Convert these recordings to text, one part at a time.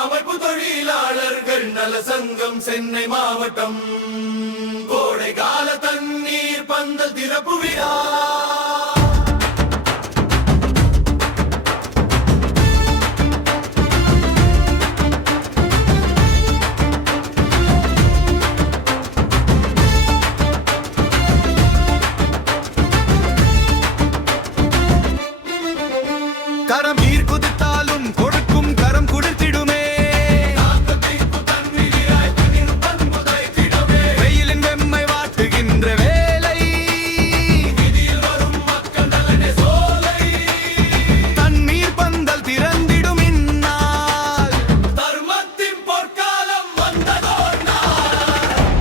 அமைப்பு தொழிலாளர்கள் நல சங்கம் சென்னை மாவட்டம் கோடை கால தண்ணீர் பந்தல் திறப்பு விழா கரம் நீர் குதித்தாலும் கொடுக்கும் கரம் குடித்திடுமே வெயிலின் வெம்மை வாட்டுகின்ற வேலை தண்ணீர் பந்தல் திறந்திடும் இந்நாள் தர்மத்தின் பொற்காலம் வந்ததோ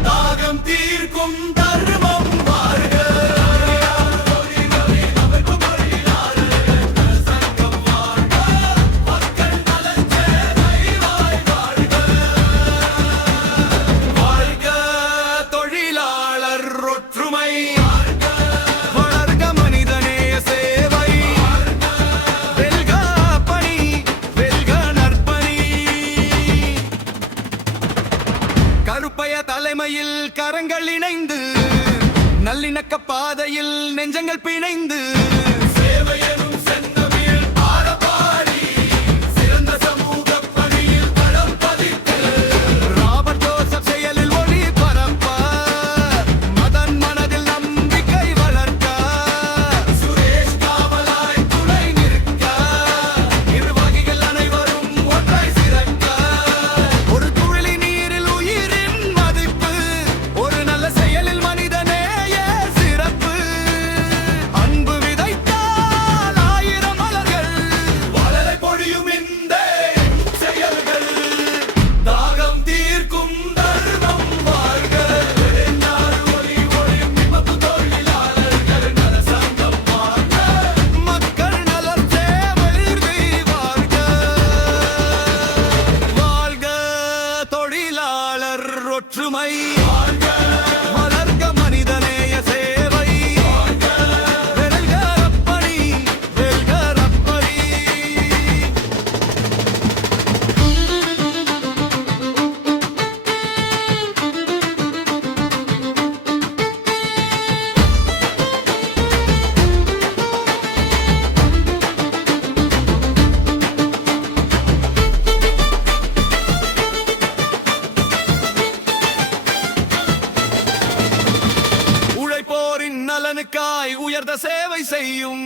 தாகம் தீர்க்கும் தர்மம் வாழ்க ஒற்றுமை வளர்க மனிதநேய சேவை வெல்க பணி வெல்க நற்பணி கருப்பைய தலைமையில் கரங்கள் இணைந்து நல்லிணக்க பாதையில் நெஞ்சங்கள் பிணைந்து சேவையனும் செந்தமிழ் பாடபாடி சிறந்த சமூக பணியில் களம் பதித்து ராபர்ட் ஜோசப் செயலில் ஒளி பரப்ப மதன் மனதில் நம்பிக்கை வளர்க்க சுரேஷ் காவலாய் துணை நிற்க நிர்வாகிகள் அனைவரும் ஒன்றை சிறக்க ஒரு துளி நீரில் உயிரின் மதிப்பு ஒரு நல்ல செயலில் மனிதநேய சிறப்பு அன்பு விதைத்தால் ஆயிரம் மலர்கள் வளரை பொழியும் இந்த செயல்கள் தாகம் தீர்க்கும் தர்மம் வாழ்க எந்நாள் ஒளி ஒளியும் நிமப்பு தொழிலாளர்கள் நல சங்கம் வாழ்க மக்கள் நலம் சேவை வாழ்க வாழ்க தொழிலாளர் ஒற்றுமை வளர்க மனிதநேய சேவை வெல்க ரப்பணி வெல்க ரப்பணி உழைப்போரின் நலனுக்காய் உயர்ந்த சேவை செய்யும்